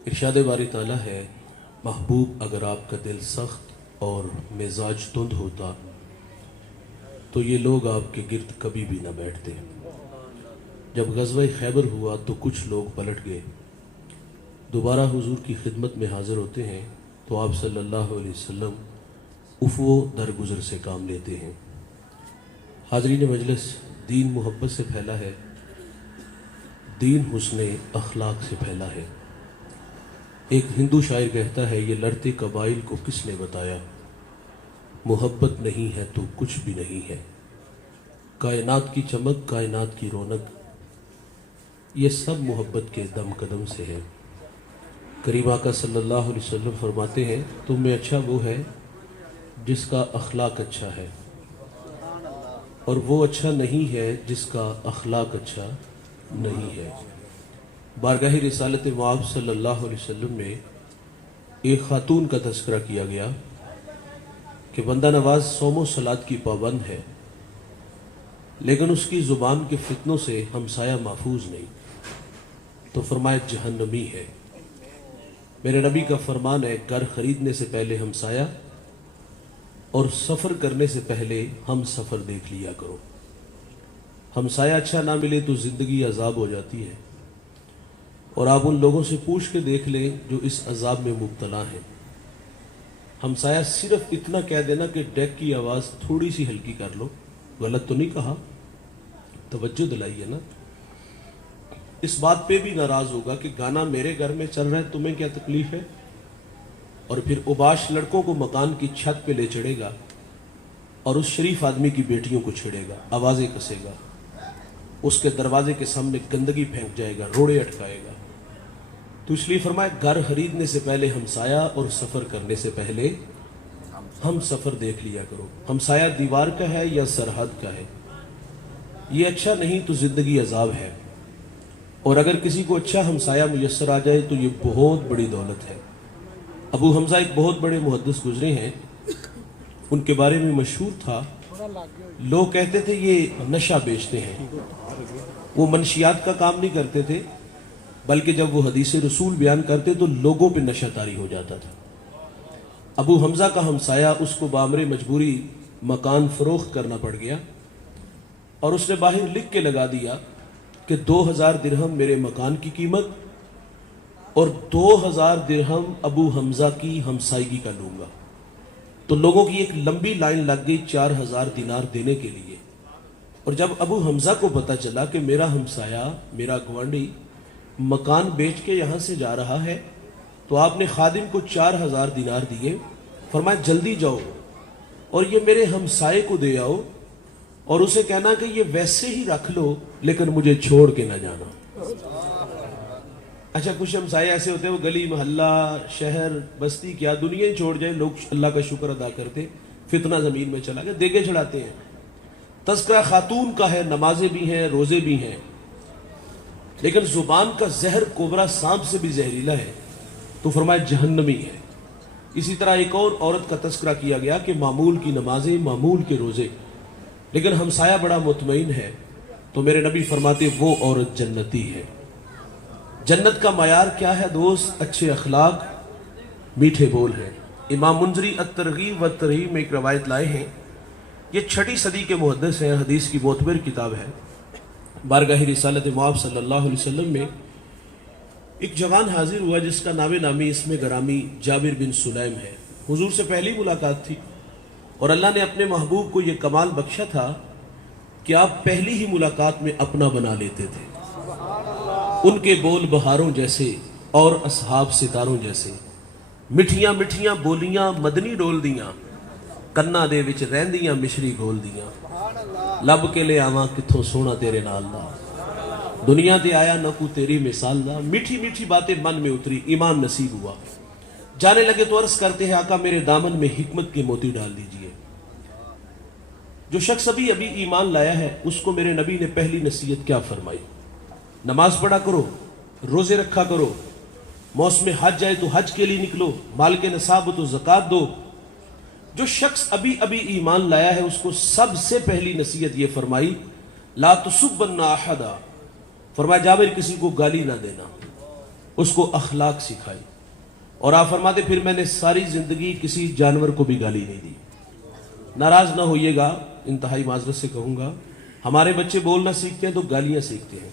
ارشاد باری تعالیٰ ہے، محبوب اگر آپ کا دل سخت اور مزاج تند ہوتا تو یہ لوگ آپ کے گرد کبھی بھی نہ بیٹھتے۔ جب غزوہ خیبر ہوا تو کچھ لوگ پلٹ گئے، دوبارہ حضور کی خدمت میں حاضر ہوتے ہیں تو آپ صلی اللہ علیہ وسلم افو درگزر سے کام لیتے ہیں۔ حاضرین مجلس، دین محبت سے پھیلا ہے، دین حسن اخلاق سے پھیلا ہے۔ ایک ہندو شاعر کہتا ہے، یہ لڑتے قبائل کو کس نے بتایا، محبت نہیں ہے تو کچھ بھی نہیں ہے۔ کائنات کی چمک، کائنات کی رونق، یہ سب محبت کے دم قدم سے ہے۔ کریم آقا صلی اللہ علیہ وسلم فرماتے ہیں، تم میں اچھا وہ ہے جس کا اخلاق اچھا ہے، اور وہ اچھا نہیں ہے جس کا اخلاق اچھا نہیں ہے۔ بارگاہ رسالت معاب صلی اللہ علیہ وسلم میں ایک خاتون کا تذکرہ کیا گیا کہ بندہ نواز صوم و صلات کی پابند ہے، لیکن اس کی زبان کے فتنوں سے ہمسایہ محفوظ نہیں، تو فرمایا جہنمی ہے۔ میرے نبی کا فرمان ہے، گھر خریدنے سے پہلے ہمسایہ اور سفر کرنے سے پہلے ہم سفر دیکھ لیا کرو۔ ہمسایہ اچھا نہ ملے تو زندگی عذاب ہو جاتی ہے، اور آپ ان لوگوں سے پوچھ کے دیکھ لیں جو اس عذاب میں مبتلا ہیں۔ ہمسایہ صرف اتنا کہہ دینا کہ ڈیک کی آواز تھوڑی سی ہلکی کر لو، غلط تو نہیں کہا، توجہ دلائیے نا۔ اس بات پہ بھی ناراض ہوگا کہ گانا میرے گھر میں چل رہا ہے، تمہیں کیا تکلیف ہے، اور پھر اوباش لڑکوں کو مکان کی چھت پہ لے چڑھے گا اور اس شریف آدمی کی بیٹیوں کو چھیڑے گا، آوازیں کسے گا، اس کے دروازے کے سامنے گندگی پھینک جائے گا، روڑے اٹکائے گا۔ تو اس لیے فرمایا، گھر خریدنے سے پہلے ہمسایہ اور سفر کرنے سے پہلے ہم سفر دیکھ لیا کرو۔ ہمسایہ دیوار کا ہے یا سرحد کا ہے، یہ اچھا نہیں تو زندگی عذاب ہے، اور اگر کسی کو اچھا ہمسایہ میسر آ جائے تو یہ بہت بڑی دولت ہے۔ ابو حمزہ ایک بہت بڑے محدث گزرے ہیں، ان کے بارے میں مشہور تھا، لوگ کہتے تھے یہ نشہ بیچتے ہیں۔ وہ منشیات کا کام نہیں کرتے تھے، بلکہ جب وہ حدیث رسول بیان کرتے تو لوگوں پہ نشہ طاری ہو جاتا تھا۔ ابو حمزہ کا ہمسایہ اس کو بامر مجبوری مکان فروخت کرنا پڑ گیا، اور اس نے باہر لکھ کے لگا دیا کہ 2000 درہم میرے مکان کی قیمت اور 2000 درہم ابو حمزہ کی ہمسائیگی کا لوں گا۔ تو لوگوں کی ایک لمبی لائن لگ گئی 4000 دینار دینے کے لیے، اور جب ابو حمزہ کو پتا چلا کہ میرا ہمسایہ، میرا گوانڈی مکان بیچ کے یہاں سے جا رہا ہے، تو آپ نے خادم کو 4000 دینار دیے، فرمایا جلدی جاؤ اور یہ میرے ہمسائے کو دے آؤ، اور اسے کہنا کہ یہ ویسے ہی رکھ لو لیکن مجھے چھوڑ کے نہ جانا۔ اچھا، کچھ ہمسائے ایسے ہوتے ہیں، وہ گلی محلہ شہر بستی کیا دنیا ہی چھوڑ جائے، لوگ اللہ کا شکر ادا کرتے، فتنہ زمین میں چلا گیا، دیگے چڑھاتے ہیں۔ تذکرہ خاتون کا ہے، نمازیں بھی ہیں، روزے بھی ہیں، لیکن زبان کا زہر کوبرا سانپ سے بھی زہریلا ہے، تو فرمایا جہنمی ہے۔ اسی طرح ایک اور عورت کا تذکرہ کیا گیا کہ معمول کی نمازیں، معمول کے روزے، لیکن ہمسایہ بڑا مطمئن ہے، تو میرے نبی فرماتے وہ عورت جنتی ہے۔ جنت کا معیار کیا ہے دوست؟ اچھے اخلاق، میٹھے بول ہیں۔ امام منذری الترغیب والترہیب میں ایک روایت لائے ہیں، یہ 6 صدی کے محدث ہیں، حدیث کی معتبر کتاب ہے۔ بارگاہ رسالت معاب صلی اللہ علیہ وسلم میں ایک جوان حاضر ہوا جس کا نام نامی اسم گرامی جابر بن سلیم ہے۔ حضور سے پہلی ملاقات تھی، اور اللہ نے اپنے محبوب کو یہ کمال بخشا تھا کہ آپ پہلی ہی ملاقات میں اپنا بنا لیتے تھے۔ ان کے بول بہاروں جیسے اور اصحاب ستاروں جیسے، مٹھیاں مٹھیاں بولیاں مدنی ڈول دیاں، کنا دے وچ رہندیاں مشری گول دیاں، لب کے لے آواں کتھوں سونا تیرے نال دا، دنیا تے آیا نہ کو تیری مثال دا۔ میٹھی میٹھی باتیں من میں اتری، ایمان نصیب ہوا۔ جانے لگے تو عرض کرتے ہیں، آقا میرے دامن میں حکمت کے موتی ڈال دیجئے۔ جو شخص ابھی ایمان لایا ہے، اس کو میرے نبی نے پہلی نصیحت کیا فرمائی؟ نماز پڑھا کرو، روزے رکھا کرو، موسم حج جائے تو حج کے لیے نکلو، مال کے نصاب ہو تو زکوٰۃ دو۔ جو شخص ابھی ایمان لایا ہے، اس کو سب سے پہلی نصیحت یہ فرمائی، لا تسبن احدا، فرمایا جابر کسی کو گالی نہ دینا۔ اس کو اخلاق سکھائی. اور آپ فرماتے پھر میں نے ساری زندگی کسی جانور کو بھی گالی نہیں دی. ناراض نہ ہوئیے گا, انتہائی معذرت سے کہوں گا, ہمارے بچے بولنا سیکھتے ہیں تو گالیاں سیکھتے ہیں.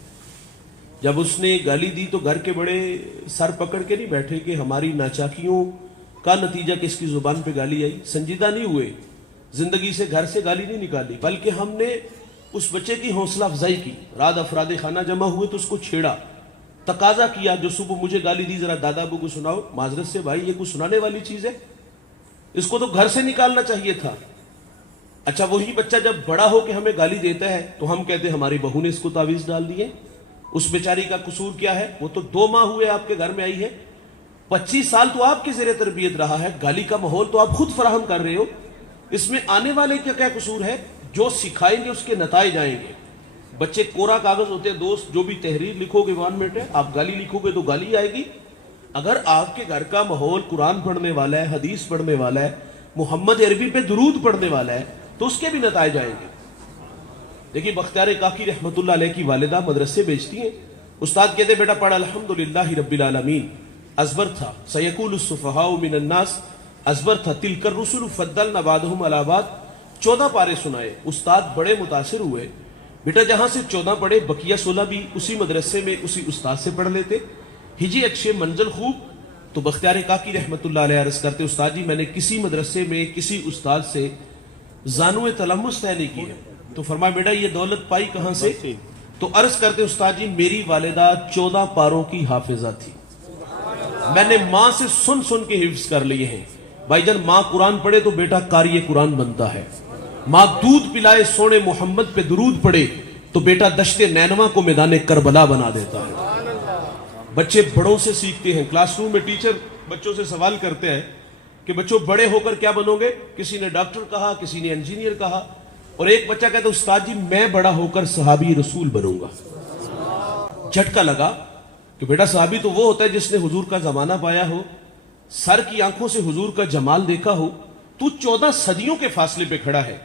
جب اس نے گالی دی تو گھر کے بڑے سر پکڑ کے نہیں بیٹھے کہ ہماری ناچاکیوں کا نتیجہ کس کی زبان پہ گالی آئی. سنجیدہ نہیں ہوئے, زندگی سے گھر سے گالی نہیں نکالی, بلکہ ہم نے اس بچے کی حوصلہ افزائی کی. رات افراد خانہ جمع ہوئے تو اس کو چھیڑا, تقاضا کیا جو صبح مجھے گالی دی ذرا دادا ابو کو سناؤ. معذرت سے بھائی, یہ کوئی سنانے والی چیز ہے؟ اس کو تو گھر سے نکالنا چاہیے تھا. اچھا, وہی بچہ جب بڑا ہو کے ہمیں گالی دیتا ہے تو ہم کہتے ہیں ہماری بہو نے اس کو تعویذ ڈال دیے. اس بیچاری کا قصور کیا ہے؟ وہ تو 2 ماہ ہوئے آپ کے گھر میں آئی ہے, 25 سال تو آپ کے زیر تربیت رہا ہے, گالی کا ماحول تو آپ خود فراہم کر رہے ہو. اس میں آنے والے کا کیا قصور ہے؟ جو سکھائیں گے اس کے نتائج آئیں گے. بچے کورا کاغذ ہوتے ہیں دوست, جو بھی تحریر لکھو گے 1 منٹ ہے, آپ گالی لکھو گے تو گالی آئے گی. اگر آپ کے گھر کا ماحول قرآن پڑھنے والا ہے, حدیث پڑھنے والا ہے, محمد عربی پہ درود پڑھنے والا ہے, تو اس کے بھی نتائج آئیں گے. دیکھیے بختیار کاکی رحمت اللہ علیہ کی والدہ مدرسے بیچتی ہیں. استاد کہتے بیٹا پڑھ الحمدللہ رب العالمین. ازبر تھا سیقول السفہاء من الناس, ازبر تھا تلک الرسل فضلنا بعضهم علی بعض. 14 پارے سنائے. استاد بڑے متاثر ہوئے. بیٹا جہاں سے 14 پڑھے بقیہ 16 بھی اسی مدرسے میں اسی استاد سے پڑھ لیتے. ہجی اچھے منزل خوب. تو بختیار کاکی رحمت اللہ علیہ عرض کرتے استاد جی میں نے کسی مدرسے میں کسی استاد سے زانو تلمس طے نہیں کی ہے. تو فرمایا بیٹا یہ دولت پائی کہاں سے؟ تو عرض کرتے استاد جی میری والدہ 14 پاروں کی حافظہ تھی, میں نے ماں سے سن سن کے حفظ کر لیے ہیں. بھائی جان, ماں قرآن پڑھے تو بیٹا قاری قرآن بنتا ہے. ماں دودھ پلائے سونے محمد پہ درود پڑھے تو بیٹا دشت نینوا کو میدان کربلا بنا دیتا ہے. بچے بڑوں سے سیکھتے ہیں. کلاس روم میں ٹیچر بچوں سے سوال کرتے ہیں کہ بچوں بڑے ہو کر کیا بنو گے؟ کسی نے ڈاکٹر کہا, کسی نے انجینئر کہا, اور ایک بچہ کہتا استاد جی میں بڑا ہو کر صحابی رسول بنوں گا. جھٹکا لگا کہ بیٹا صحابی تو وہ ہوتا ہے جس نے حضور کا زمانہ پایا ہو, سر کی آنکھوں سے حضور کا جمال دیکھا ہو. تو 14 صدیوں کے فاصلے پہ کھڑا ہے,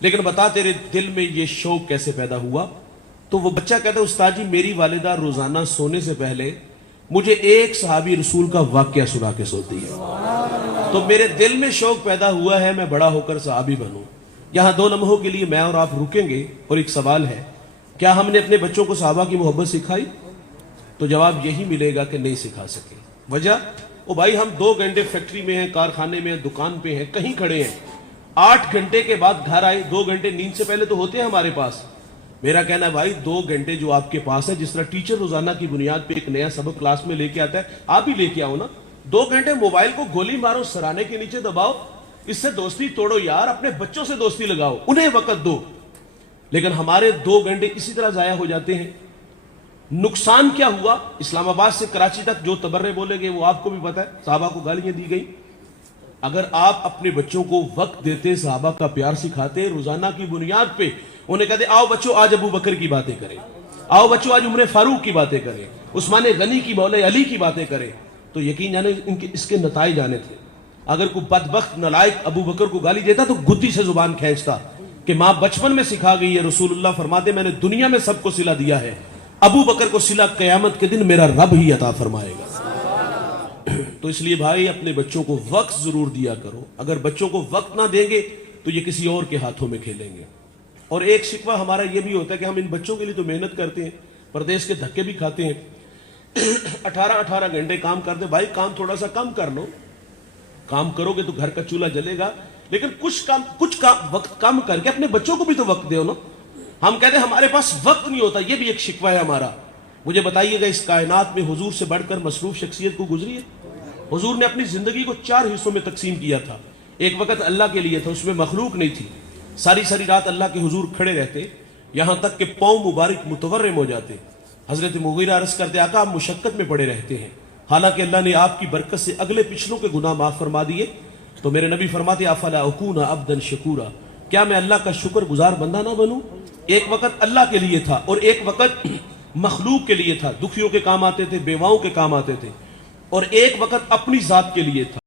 لیکن بتا تیرے دل میں یہ شوق کیسے پیدا ہوا؟ تو وہ بچہ کہتا استاد جی میری والدہ روزانہ سونے سے پہلے مجھے ایک صحابی رسول کا واقعہ سنا کے سوتی ہے, تو میرے دل میں شوق پیدا ہوا ہے میں بڑا ہو کر صحابی بنوں. یہاں 2 لمحوں کے لیے میں اور آپ رکیں گے, اور ایک سوال ہے, کیا ہم نے اپنے بچوں کو صحابہ کی محبت سکھائی؟ تو جواب یہی ملے گا کہ نہیں سکھا سکے. وجہ, او بھائی ہم 2 گھنٹے فیکٹری میں ہیں, کارخانے میں ہیں, دکان پہ ہیں, کہیں کھڑے ہیں, 8 گھنٹے کے بعد گھر آئے, 2 گھنٹے نیند سے پہلے تو ہوتے ہیں ہمارے پاس. میرا کہنا ہے بھائی 2 گھنٹے جو آپ کے پاس ہے, جس طرح ٹیچر روزانہ کی بنیاد پہ ایک نیا سبق کلاس میں لے کے آتا ہے, آپ بھی لے کے آؤ نا. 2 گھنٹے موبائل کو گولی مارو, سرانے کے نیچے دباؤ, اس سے دوستی توڑو یار, اپنے بچوں سے دوستی لگاؤ, انہیں وقت دو. لیکن ہمارے 2 گھنٹے اسی طرح ضائع ہو جاتے ہیں. نقصان کیا ہوا؟ اسلام آباد سے کراچی تک جو تبرے بولے گئے وہ آپ کو بھی پتا ہے, صحابہ کو گالیاں دی گئی. اگر آپ اپنے بچوں کو وقت دیتے, صحابہ کا پیار سکھاتے, روزانہ کی بنیاد پہ انہیں کہتے آؤ بچوں آج ابو بکر کی باتیں کریں, آؤ بچوں آج عمر فاروق کی باتیں کریں, عثمان غنی کی, مولا علی کی باتیں کریں, تو یقین جانے اس کے نتائج آنے تھے. اگر کوئی بدبخت نلائق ابو بکر کو گالی دیتا تو گدی سے زبان کھینچتا کہ ماں بچپن میں سکھا گئی ہے. رسول اللہ فرماتے میں نے دنیا میں سب کو صلہ دیا ہے, ابو بکر کو صلہ قیامت کے دن میرا رب ہی عطا فرمائے گا. تو اس لیے بھائی اپنے بچوں کو وقت ضرور دیا کرو. اگر بچوں کو وقت نہ دیں گے تو یہ کسی اور کے ہاتھوں میں کھیلیں گے. اور ایک شکوہ ہمارا یہ بھی ہوتا ہے کہ ہم ان بچوں کے لیے تو محنت کرتے ہیں, پردیس کے دھکے بھی کھاتے ہیں, 18 گھنٹے کام کرتے. بھائی کام تھوڑا سا کم کر لو, کام کرو گے تو گھر کا چولہا جلے گا, لیکن کچھ وقت کم کر کے اپنے بچوں کو بھی تو وقت دو نا. ہم کہتے ہیں ہمارے پاس وقت نہیں ہوتا, یہ بھی ایک شکوہ ہے ہمارا. مجھے بتائیے گا اس کائنات میں حضور سے بڑھ کر مصروف شخصیت کو گزری ہے؟ حضور نے اپنی زندگی کو 4 حصوں میں تقسیم کیا تھا. ایک وقت اللہ کے لیے تھا, اس میں مخلوق نہیں تھی. ساری رات اللہ کے حضور کھڑے رہتے, یہاں تک کہ پاؤں مبارک متورم ہو جاتے. حضرت مغیرہ عرض کرتے آقا آپ مشقت میں پڑے رہتے ہیں, حالانکہ اللہ نے آپ کی برکت سے اگلے پچھلوں کے گناہ معاف فرما دیے. تو میرے نبی فرماتے افلا اکون عبدا شکورا, کیا میں اللہ کا شکر گزار بندہ نہ بنوں؟ ایک وقت اللہ کے لیے تھا اور ایک وقت مخلوق کے لیے تھا. دکھیوں کے کام آتے تھے, بیواؤں کے کام آتے تھے, اور ایک وقت اپنی ذات کے لیے تھا.